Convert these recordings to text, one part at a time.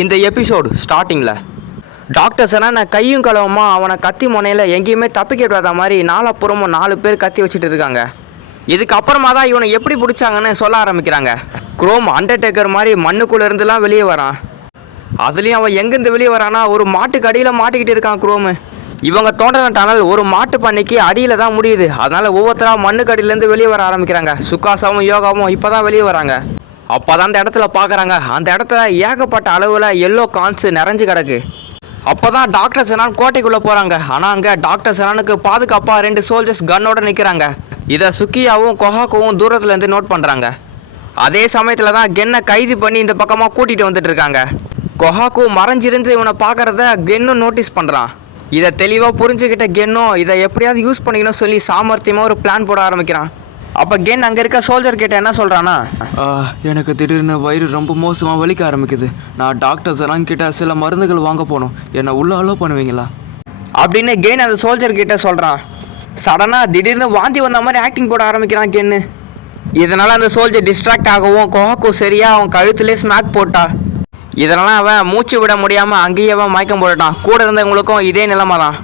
இந்த எபிசோடு ஸ்டார்டிங்கில் டாக்டர்ஸ் நான் கையும் கலவமா அவனை கத்தி முனையில் எங்கேயுமே தப்பிக்க விடாத மாதிரி நாலப்புறமும் 4 பேர் கத்தி வச்சுட்டு இருக்காங்க. இதுக்கப்புறமா தான் இவனை எப்படி பிடிச்சாங்கன்னு சொல்ல ஆரம்பிக்கிறாங்க. குரோம் அண்டர்டேக்கர் மாதிரி மண்ணுக்குள்ளே இருந்துலாம் வெளியே வரான். அதுலேயும் அவன் எங்கேருந்து வெளியே வரானா ஒரு மாட்டுக்கு அடியில் மாட்டிக்கிட்டு இருக்கான் குரோமு. இவங்க தோண்டின டனல் ஒரு மாட்டு பண்ணைக்கு அடியில் தான் முடியுது. அதனால் ஒவ்வொருத்தராக மண்ணுக்கு அடியிலேருந்து வெளியே வர ஆரம்பிக்கிறாங்க. சுகாசாவும் யோகாவும் இப்போ தான் வெளியே வராங்க. அப்போ தான் அந்த இடத்துல பார்க்குறாங்க. அந்த இடத்துல ஏகப்பட்ட அளவில் எல்லோ கான்ஸ் நிறைஞ்சு கிடக்கு. அப்போ தான் டாக்டர் செனான் கோட்டைக்குள்ளே போகிறாங்க. ஆனால் அங்கே டாக்டர் செனானுக்கு பாதுகாப்பாக 2 சோல்ஜர்ஸ் கன்னோட நிற்கிறாங்க. இதை சுக்கியாவும் கொஹாக்கவும் தூரத்துலேருந்து நோட் பண்ணுறாங்க. அதே சமயத்தில் தான் கென்னை கைது பண்ணி இந்த பக்கமாக கூட்டிகிட்டு வந்துட்டு இருக்காங்க. கொஹாக்கு மறைஞ்சிருந்து இவனை பார்க்குறத கென்னும் நோட்டீஸ் பண்ணுறான். இதை தெளிவாக புரிஞ்சுக்கிட்ட கென்னும் இதை எப்படியாவது யூஸ் பண்ணிக்கணும் சொல்லி சாமர்த்தியமாக ஒரு பிளான் போட ஆரம்பிக்கிறான். அப்போ கென் அங்கே இருக்க சோல்ஜர் கிட்ட என்ன சொல்கிறான்னா, எனக்கு திடீர்னு வயிறு ரொம்ப மோசமாக வலிக்க ஆரம்பிக்குது. நான் டாக்டர்ஸ் எல்லாம் கிட்ட சில மருந்துகள் வாங்க போகணும். என்னை உள்ள அலோ பண்ணுவீங்களா அப்படின்னு கென் அந்த சோல்ஜர் கிட்ட சொல்கிறான். சடனாக திடீர்னு வாந்தி வந்த மாதிரி ஆக்டிங் போட ஆரம்பிக்கிறான் கென்னு. இதனால் அந்த சோல்ஜர் டிஸ்ட்ராக்ட் ஆகவும் கொஹாக்கு சரியாக அவன் கழுத்துலேயே ஸ்மாக் போட்டா. இதனால் அவன் மூச்சு விட முடியாமல் அங்கேயே அவன் மயக்கம் போட்டுட்டான். கூட இருந்தவங்களுக்கும் இதே நிலைமை தான்.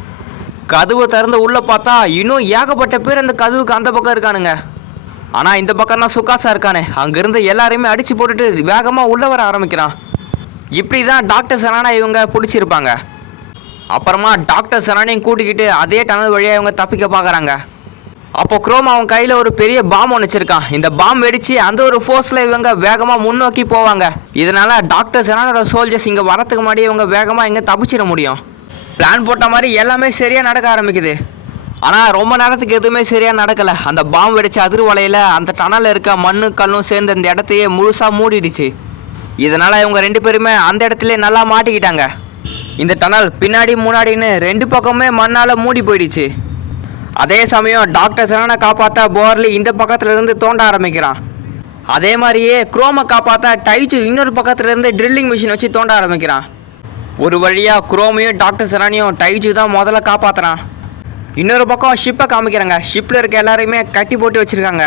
கதவு திறந்து உள்ளே பார்த்தா இன்னும் ஏகப்பட்ட பேர் அந்த கதவுக்கு அந்த பக்கம் இருக்கானுங்க. ஆனால் இந்த பக்கம் தான் சுகாசா இருக்கானே. அங்கேருந்து எல்லாரையுமே அடித்து போட்டுட்டு வேகமாக உள்ளே வர ஆரம்பிக்கிறான். இப்படி தான் டாக்டர் செனானை இவங்க பிடிச்சிருப்பாங்க. அப்புறமா டாக்டர் செனானையும் கூட்டிக்கிட்டு அதே டனல் வழியாக இவங்க தப்பிக்க பார்க்குறாங்க. அப்போ குரோம் அவன் கையில் ஒரு பெரிய பாம் ஒன்று வச்சுருக்கான். இந்த பாம் வெடித்து அந்த ஒரு ஃபோர்ஸில் இவங்க வேகமாக முன்னோக்கி போவாங்க. இதனால் டாக்டர் செனானோட சோல்ஜர்ஸ் இங்கே வரத்துக்கு முன்னாடி இவங்க வேகமாக இங்கே தப்பிச்சிட முடியும். பிளான் போட்ட மாதிரி எல்லாமே சரியாக நடக்க ஆரம்பிக்குது. ஆனால் ரொம்ப நேரத்துக்கு எதுவுமே சரியாக நடக்கலை. அந்த பாம் வெடிச்ச அதிர்வலையில் அந்த டனலில் இருக்க மண்ணு கல்லும் சேர்ந்து அந்த இடத்தையே முழுசாக மூடிடுச்சு. இதனால் இவங்க 2 பேருமே அந்த இடத்துல நல்லா மாட்டிக்கிட்டாங்க. இந்த டனல் பின்னாடி முன்னாடின்னு 2 பக்கமே மண்ணால் மூடி போயிடுச்சு. அதே சமயம் டாக்டர் செனானை காப்பாற்ற போர்லி இந்த பக்கத்துலேருந்து தோண்ட ஆரம்பிக்கிறான். அதே மாதிரியே குரோமை காப்பாற்ற டைச்சு இன்னொரு பக்கத்துலேருந்து ட்ரில்லிங் மிஷின் வச்சு தோண்ட ஆரம்பிக்கிறான். ஒரு வழியாக குரோமையும் டாக்டர் செனானையும் டைச்சு தான் முதல்ல காப்பாற்றுறான். இன்னொரு பக்கம் ஷிப்பை காமிக்கிறாங்க. ஷிப்பில் இருக்க எல்லாரையுமே கட்டி போட்டு வச்சுருக்காங்க.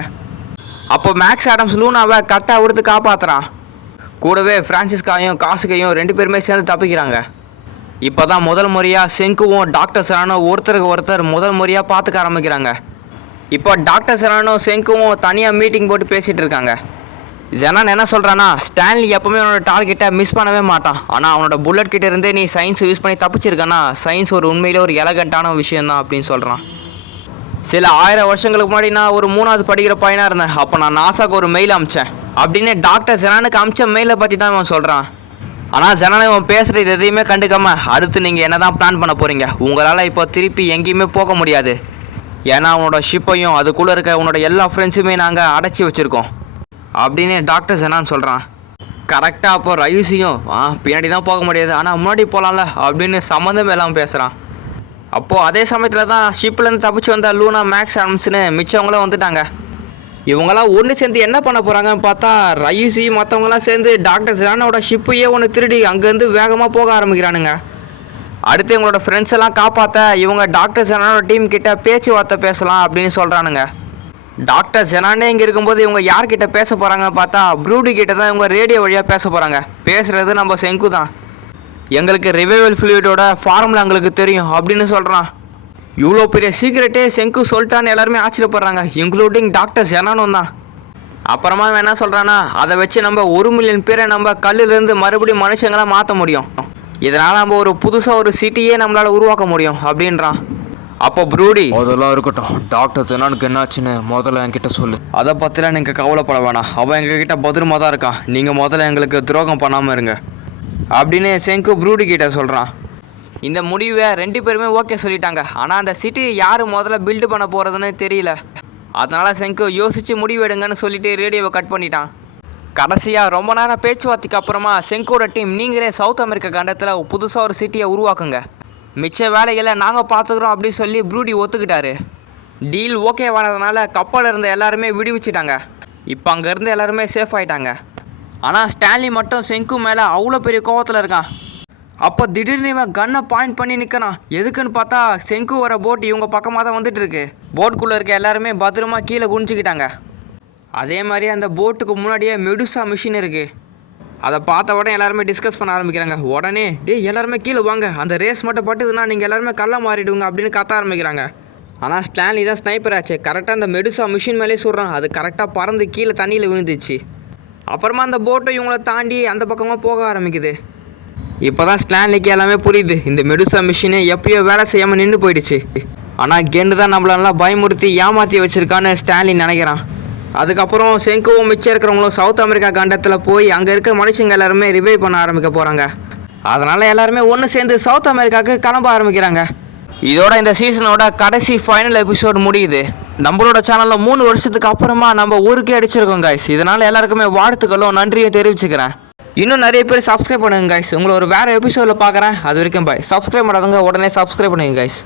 அப்போ மேக்ஸ் ஆடம்ஸ் லூனாவை கட்டாக உடுத்து காப்பாற்றுறான். கூடவே ஃப்ரான்சிஸ்காயும் காசுகையும் 2 பேருமே சேர்ந்து தப்பிக்கிறாங்க. இப்போ தான் முதல் முறையாக செங்குவும் டாக்டர் செனானும் ஒருத்தருக்கு ஒருத்தர் முதல் முறையாக பார்த்துக்க ஆரம்பிக்கிறாங்க. இப்போ டாக்டர் செனானும் செங்குவும் தனியாக மீட்டிங் போட்டு பேசிகிட்டு இருக்காங்க. ஜெனான் என்ன சொல்கிறான்னா, ஸ்டான்லி எப்போவுமே அவனோட டார்கெட்டை மிஸ் பண்ணவே மாட்டான். ஆனால் அவனோட புல்லட் கிட்டே இருந்தே நீ சயின்ஸை யூஸ் பண்ணி தப்பிச்சிருக்கானா சயின்ஸ் ஒரு உண்மையிலே ஒரு எலகண்ட்டான விஷயந்தான் அப்படின்னு சொல்கிறான். சில 1000 வருஷங்களுக்கு முன்னாடி நான் ஒரு 3வது படிக்கிற பையனாக இருந்தேன். அப்போ நான் நாசாக்கு ஒரு மெயில் அமிச்சேன் அப்படின்னு டாக்டர் ஜெனானுக்கு அமிச்ச மெயிலை பற்றி தான் இவன் சொல்கிறான். ஆனால் ஜெனான் இவன் பேசுகிறது எதையுமே கண்டுக்காம அடுத்து நீங்கள் என்ன தான் பிளான் பண்ண போகிறீங்க, உங்களால் இப்போ திருப்பி எங்கேயுமே போக முடியாது. ஏன்னா உன்னோட ஷிப்பையும் அதுக்குள்ளே இருக்க உன்னோட எல்லா ஃப்ரெண்ட்ஸுமே நாங்கள் அடைச்சி வச்சுருக்கோம் அப்படின்னு டாக்டர் செனான் சொல்கிறான். கரெக்டாக அப்போ ரயூசியும் பின்னாடி தான் போக முடியாது ஆனால் முன்னாடி போகலாம்ல அப்படின்னு சம்மந்தம் எல்லாம் பேசுகிறான். அப்போது அதே சமயத்தில் தான் ஷிப்லேருந்து தப்பிச்சு வந்த லூனா மேக்ஸ் ஆடம்ஸ்னு மிச்சவங்களும் வந்துட்டாங்க. இவங்களாம் ஒன்று சேர்ந்து என்ன பண்ண போகிறாங்கன்னு பார்த்தா ரயூசி மற்றவங்களாம் சேர்ந்து டாக்டர் செனானோட ஷிப்பையே ஒன்று திருடி அங்கேருந்து வேகமாக போக ஆரம்பிக்கிறானுங்க. அடுத்து இவங்களோட ஃப்ரெண்ட்ஸ் எல்லாம் காப்பாற்ற இவங்க டாக்டர் செனானோட டீம் கிட்ட பேச்சுவார்த்தை பேசலாம் அப்படின்னு சொல்கிறானுங்க. டாக்டர் செனானே இங்கே இருக்கும்போது இவங்க யார்கிட்ட பேச போகிறாங்கன்னு பார்த்தா ப்ரூடி கிட்ட தான் இவங்க ரேடியோ வழியாக பேச போகிறாங்க. பேசுகிறது நம்ம செங்கு தான். எங்களுக்கு ரிவைவல் ஃப்ளூயிடோட ஃபார்முலா எங்களுக்கு தெரியும் அப்படின்னு சொல்கிறான். இவ்வளோ பெரிய சீக்கிரட்டே செங்கு சொல்லிட்டான்னு எல்லாருமே ஆச்சரியப்படுறாங்க, இன்க்ளூடிங் டாக்டர் செனானும் தான். அப்புறமா அவன் என்ன சொல்கிறான்னா, அதை வச்சு நம்ம 1 மில்லியன் பேரை நம்ம கல்லிலேருந்து மறுபடியும் மனுஷங்களாக மாற்ற முடியும். இதனால் நம்ம ஒரு புதுசாக ஒரு சிட்டியே நம்மளால் உருவாக்க முடியும் அப்படின்றான். அப்போ ப்ரூடி, அதெல்லாம் இருக்கட்டும், டாக்டர் செனானுக்கு என்னாச்சுன்னு முதல்ல என்கிட்ட சொல்லு. அதை பற்றிலாம் நீங்கள் கவலைப்பட வேணாம், அவன் எங்ககிட்ட பத்திரமா தான் இருக்கான். நீங்கள் முதல்ல எங்களுக்கு துரோகம் பண்ணாமல் இருங்க அப்படின்னு செங்கு ப்ரூடி கிட்ட சொல்கிறான். இந்த முடிவை 2 பேருமே ஓகே சொல்லிட்டாங்க. ஆனால் அந்த சிட்டி யார் முதல்ல பில்டு பண்ண போகிறதுன்னு தெரியல. அதனால் செங்கு யோசித்து முடிவு எடுங்கன்னு சொல்லிட்டு ரேடியோவை கட் பண்ணிட்டான். கடைசியாக ரொம்ப நேரம் பேச்சுவார்த்தைக்கு அப்புறமா செங்கோட டீம் நீங்களே சவுத் அமெரிக்கா கண்டத்தில் புதுசாக ஒரு சிட்டியை உருவாக்குங்க, மிச்ச வேலைகளை நாங்கள் பார்த்துக்குறோம் அப்படின்னு சொல்லி ப்ரூடி ஒத்துக்கிட்டாரு. டீல் ஓகே வரதுனால கப்பலில் இருந்த எல்லாருமே விடுவிச்சிட்டாங்க. இப்போ அங்கேருந்து எல்லாருமே சேஃப் ஆகிட்டாங்க. ஆனால் ஸ்டான்லி மட்டும் செங்கு மேலே அவ்வளோ பெரிய கோவத்தில் இருக்கான். அப்போ திடீர்னு இவன் கன்னை பாயிண்ட் பண்ணி நிற்கிறான். எதுக்குன்னு பார்த்தா செங்கு வர போட் இவங்க பக்கமாக தான் வந்துட்டு இருக்கு. போட்டுக்குள்ளே இருக்க எல்லாருமே பத்திரமா கீழே குனிஞ்சிக்கிட்டாங்க. அதே மாதிரி அந்த போட்டுக்கு முன்னாடியே மெடுசா மிஷின் இருக்குது. அதை பார்த்த உடனே எல்லாருமே டிஸ்கஸ் பண்ண ஆரம்பிக்கிறாங்க. உடனே டேய் எல்லாருமே கீழே வாங்க, அந்த ரேஸ் மட்டும் பட்டுதுன்னா நீங்கள் எல்லாருமே கல்ல மாறிடுங்க அப்படின்னு கத்த ஆரம்பிக்கிறாங்க. ஆனால் ஸ்டான்லி தான் ஸ்னைப்பர் ஆச்சு. கரெக்டாக அந்த மெடுசா மிஷின் மேலே சொல்கிறான். அது கரெக்டாக பறந்து கீழே தண்ணியில் விழுந்துச்சு. அப்புறமா அந்த போட்டை இவங்கள தாண்டி அந்த பக்கமாக போக ஆரம்பிக்குது. இப்போ தான் ஸ்டான்லிக்கு எல்லாமே புரியுது. இந்த மெடுசா மிஷினு எப்பயோ வேலை செய்யாமல் நின்று போயிடுச்சு. ஆனால் கெண்டு தான் நம்மள நல்லா பயமுறுத்தி ஏமாற்றி வச்சுருக்கான்னு ஸ்டான்லி நினைக்கிறான். அதுக்கப்புறம் செங்குவும் மிச்சம் இருக்கிறவங்களும் சவுத் அமெரிக்கா கண்டத்தில் போய் அங்கே இருக்க மனுஷங்க எல்லாருமே ரிவைவ் பண்ண ஆரம்பிக்க போகிறாங்க. அதனால் எல்லாருமே ஒன்று சேர்ந்து சவுத் அமெரிக்காவுக்கு கிளம்ப ஆரம்பிக்கிறாங்க. இதோட இந்த சீசனோட கடைசி ஃபைனல் எபிசோடு முடியுது. நம்மளோட சேனலில் 3 வருஷத்துக்கு அப்புறமா நம்ம ஊருக்கே அடிச்சிருக்கோம் கைஸ். இதனால் எல்லாருக்குமே வாழ்த்துக்களும் நன்றியும் தெரிவிச்சுக்கிறேன். இன்னும் நிறைய பேர் சப்ஸ்கிரைப் பண்ணுங்க கைஸ். உங்களை ஒரு வேறு எபிசோடில் பார்க்குறேன். அது வரைக்கும் பாய். சப்ஸ்கிரைப் பண்ணாதவங்க உடனே சப்ஸ்கிரைப் பண்ணுங்க கைஸ்.